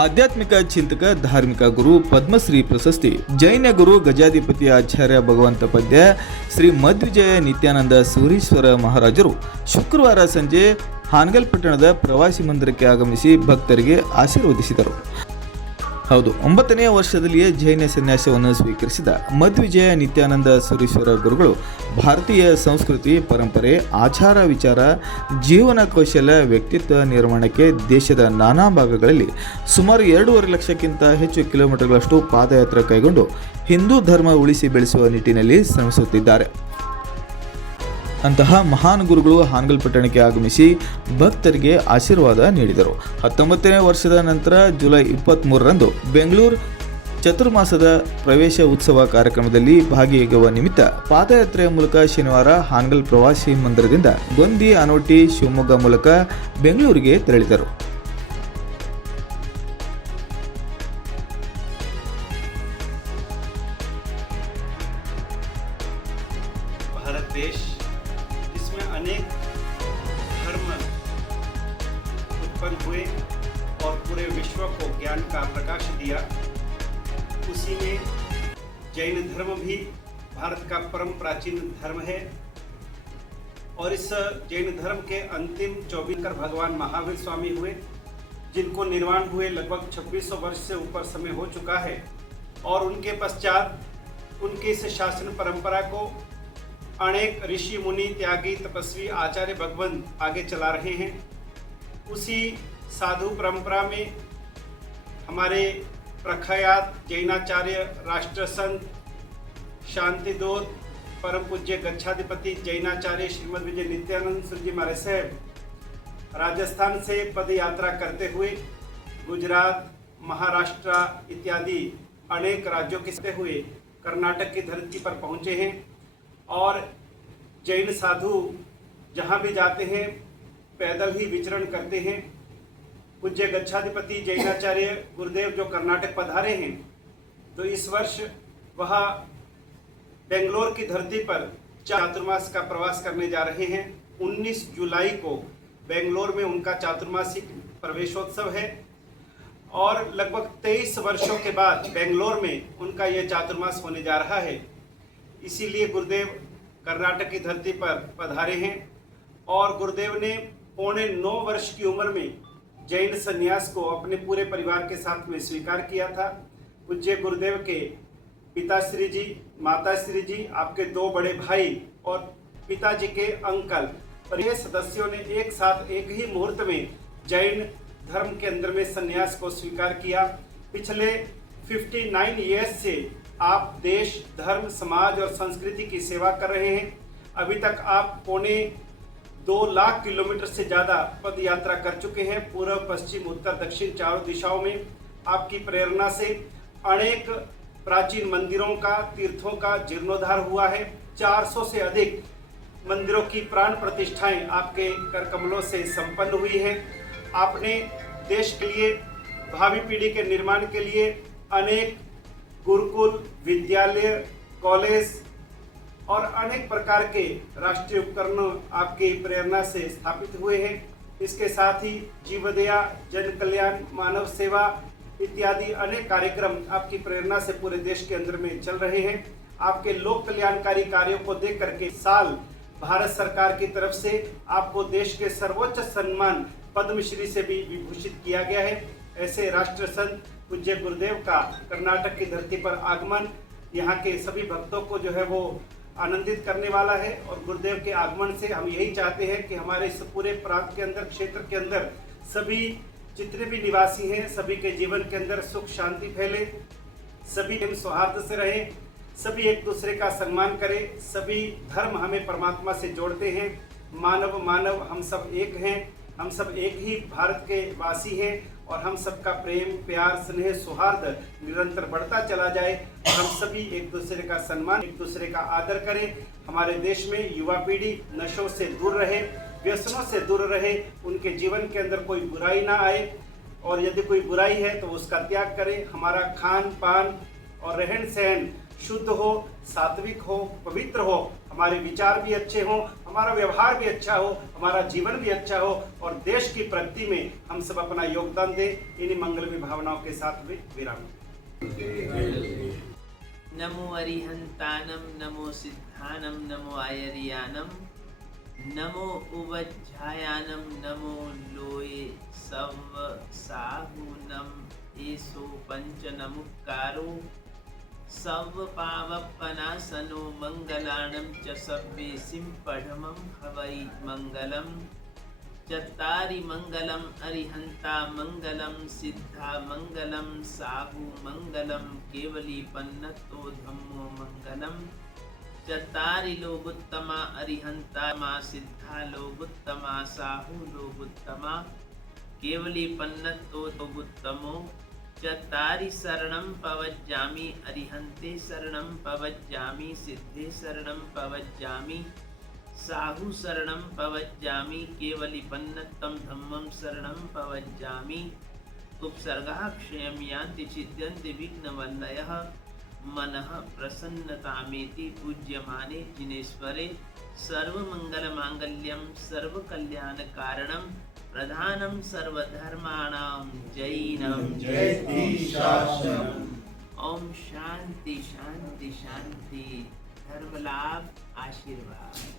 ಆಧ್ಯಾತ್ಮಿಕ ಚಿಂತಕ, ಧಾರ್ಮಿಕ ಗುರು, ಪದ್ಮಶ್ರೀ ಪ್ರಶಸ್ತಿ, ಜೈನ ಗುರು ಗಜಾಧಿಪತಿ ಆಚಾರ್ಯ ಭಗವಂತ ಪದ್ಯ ಶ್ರೀ ಮಧ್ವಿಜಯ ನಿತ್ಯಾನಂದ ಸೂರೀಶ್ವರ ಮಹಾರಾಜರು ಶುಕ್ರವಾರ ಸಂಜೆ ಹಾನಗಲ್ ಪಟ್ಟಣದ ಪ್ರವಾಸಿ ಮಂದಿರಕ್ಕೆ ಆಗಮಿಸಿ ಭಕ್ತರಿಗೆ ಆಶೀರ್ವದಿಸಿದರು. ಹೌದು, 9ನೇ ವರ್ಷದಲ್ಲಿಯೇ ಜೈನ ಸನ್ಯಾಸವನ್ನು ಸ್ವೀಕರಿಸಿದ ಮಧ್ವಿಜಯ ನಿತ್ಯಾನಂದ ಸೂರೀಶ್ವರ ಗುರುಗಳು ಭಾರತೀಯ ಸಂಸ್ಕೃತಿ, ಪರಂಪರೆ, ಆಚಾರ ವಿಚಾರ, ಜೀವನ ಕೌಶಲ್ಯ, ವ್ಯಕ್ತಿತ್ವ ನಿರ್ಮಾಣಕ್ಕೆ ದೇಶದ ನಾನಾ ಭಾಗಗಳಲ್ಲಿ ಸುಮಾರು 2.5 ಲಕ್ಷಕ್ಕಿಂತ ಹೆಚ್ಚು ಕಿಲೋಮೀಟರ್ಗಳಷ್ಟು ಪಾದಯಾತ್ರೆ ಕೈಗೊಂಡು ಹಿಂದೂ ಧರ್ಮ ಉಳಿಸಿ ಬೆಳೆಸುವ ನಿಟ್ಟಿನಲ್ಲಿ ಶ್ರಮಿಸುತ್ತಿದ್ದಾರೆ. ಅಂತಹ ಮಹಾನ್ ಗುರುಗಳು ಹಾನಗಲ್ ಪಟ್ಟಣಕ್ಕೆ ಆಗಮಿಸಿ ಭಕ್ತರಿಗೆ ಆಶೀರ್ವಾದ ನೀಡಿದರು. 19ನೇ ವರ್ಷದ ನಂತರ ಜುಲೈ 23ರಂದು ಬೆಂಗಳೂರು ಚತುರ್ಮಾಸದ ಪ್ರವೇಶ ಉತ್ಸವ ಕಾರ್ಯಕ್ರಮದಲ್ಲಿ ಭಾಗಿಯಾಗುವ ನಿಮಿತ್ತ ಪಾದಯಾತ್ರೆಯ ಮೂಲಕ ಶನಿವಾರ ಹಾನಗಲ್ ಪ್ರವಾಸಿ ಮಂದಿರದಿಂದ ಗೊಂದಿ, ಅನೋಟಿ, ಶಿವಮೊಗ್ಗ ಮೂಲಕ ಬೆಂಗಳೂರಿಗೆ ತೆರಳಿದರು. भारत देश जिसमें अनेक धर्म उत्पन्न हुए और पूरे विश्व को ज्ञान का प्रकाश दिया, उसी में जैन धर्म भी भारत का परम प्राचीन धर्म है। और इस जैन धर्म के अंतिम 24 भगवान महावीर स्वामी हुए, जिनको निर्वाण हुए लगभग 2600 वर्ष से ऊपर समय हो चुका है। और उनके पश्चात उनके इस शासन परंपरा को अनेक ऋषि, मुनि, त्यागी, तपस्वी, आचार्य भगवान आगे चला रहे हैं। उसी साधु परंपरा में हमारे प्रख्यात जैनाचार्य, राष्ट्र संत, शांतिदूत, परम पूज्य गच्छाधिपति जैनाचार्य श्रीमद विजय नित्यानंद सूरी जी महाराज साहब राजस्थान से पद यात्रा करते हुए गुजरात, महाराष्ट्र इत्यादि अनेक राज्यों के होते हुए कर्नाटक की धरती पर पहुँचे हैं। और जैन साधु जहाँ भी जाते हैं पैदल ही विचरण करते हैं। पूज्य गच्छाधिपति जैनाचार्य गुरुदेव जो कर्नाटक पधारे हैं, तो इस वर्ष वह बेंगलोर की धरती पर चातुर्मास का प्रवास करने जा रहे हैं। 19 जुलाई को बेंगलोर में उनका चातुर्मासिक प्रवेशोत्सव है और लगभग 23 वर्षों के बाद बेंगलोर में उनका यह चातुर्मास होने जा रहा है। इसीलिए गुरुदेव कर्नाटक की धरती पर पधारे हैं। और गुरुदेव ने 9.25 वर्ष की उम्र में जैन संन्यास को अपने पूरे परिवार के साथ में स्वीकार किया था। पूज्य गुरुदेव के पिताश्री जी, माताश्री जी, आपके 2 बड़े भाई और पिताजी के अंकल परिवार सदस्यों ने एक साथ एक ही मुहूर्त में जैन धर्म के अंदर में संन्यास को स्वीकार किया। पिछले 59 ईयर्स से आप देश, धर्म, समाज और संस्कृति की सेवा कर रहे हैं। अभी तक आप 2 लाख किलोमीटर से ज़्यादा पद यात्रा कर चुके हैं। पूर्व, पश्चिम, उत्तर, दक्षिण चारों दिशाओं में आपकी प्रेरणा से अनेक प्राचीन मंदिरों का, तीर्थों का जीर्णोद्धार हुआ है। 400 से अधिक मंदिरों की प्राण प्रतिष्ठाएं आपके कर कमलों से संपन्न हुई हैं। आपने देश के लिए, भावी पीढ़ी के निर्माण के लिए अनेक गुरुकुल, विद्यालय, कॉलेज और अनेक प्रकार के राष्ट्रीय उपकरणों आपकी प्रेरणा से स्थापित हुए हैं। इसके साथ ही जीवदया, जन कल्याण, मानव सेवा इत्यादि अनेक कार्यक्रम आपकी प्रेरणा से पूरे देश के अंदर में चल रहे हैं। आपके लोक कल्याणकारी कार्यों को देख करके साल भारत सरकार की तरफ से आपको देश के सर्वोच्च सम्मान पद्मश्री से भी विभूषित किया गया है। ऐसे राष्ट्र संत पूज्य गुरुदेव का कर्नाटक की धरती पर आगमन यहाँ के सभी भक्तों को जो है वो आनंदित करने वाला है। और गुरुदेव के आगमन से हम यही चाहते हैं कि हमारे इस पूरे प्रांत के अंदर, क्षेत्र के अंदर सभी जितने भी निवासी हैं, सभी के जीवन के अंदर सुख शांति फैले, सभी सौहार्द से रहें, सभी एक दूसरे का सम्मान करें। सभी धर्म हमें परमात्मा से जोड़ते हैं। मानव मानव हम सब एक हैं, हम सब एक ही भारत के वासी हैं। और हम सबका प्रेम, प्यार, स्नेह, सौहार्द निरंतर बढ़ता चला जाए और हम सभी एक दूसरे का सम्मान, एक दूसरे का आदर करें। हमारे देश में युवा पीढ़ी नशों से दूर रहे, व्यसनों से दूर रहे, उनके जीवन के अंदर कोई बुराई ना आए और यदि कोई बुराई है तो उसका त्याग करें। हमारा खान पान और रहन सहन शुद्ध हो, सात्विक हो, पवित्र हो, हमारे विचार भी अच्छे हो, हमारा व्यवहार भी अच्छा हो, हमारा जीवन भी अच्छा हो और देश की प्रगति में हम सब अपना योगदान दें। इन्हीं मंगलमय भावनाओं के साथ में विराम। नमो अरिहंतानम, नमो सिद्धानम, नमो आयरियानम, नमो उवज्झायानम, नमो लोये सव साहुनम, एसो पंचनमुक्कारो सव पावपनासनो मंगलाणं च सव्वे सिंपढमं हवै मंगलम्। चत्तारि मंगलम अरिहंता मंगलम, सिद्धा मंगलम, साहु मंगलम, केवली पन्नतो धम्मो मंगलम। चत्तारि लोगुत्तमा अरिहंता मा, सिद्धा लोगुत्तमा, साहु लोगुत्तमा, केवली पन्नतो लोगुत्तमो। चत्तारि शरणं पवज्जामि, अरिहंते शरणं पवज्जामि, सिद्धे शरणं पवज्जामि, साहु शरणं पवज्जामि, केवली पन्नतं धम्मं शरणं पवज्जामि। उपसर्गः क्षयं यान्ति छिद्यन्ति विघ्नवल्लयः, मनः प्रसन्नतामेति पूज्यमाने जिनेश्वरे। सर्वमङ्गलमाङ्गल्यं सर्वकल्याणकारणं, प्रधानं सर्वधर्माणां जैनं जयति शासनम्। ओम शांति शांति शांति। धर्म लाभ आशीर्वाद।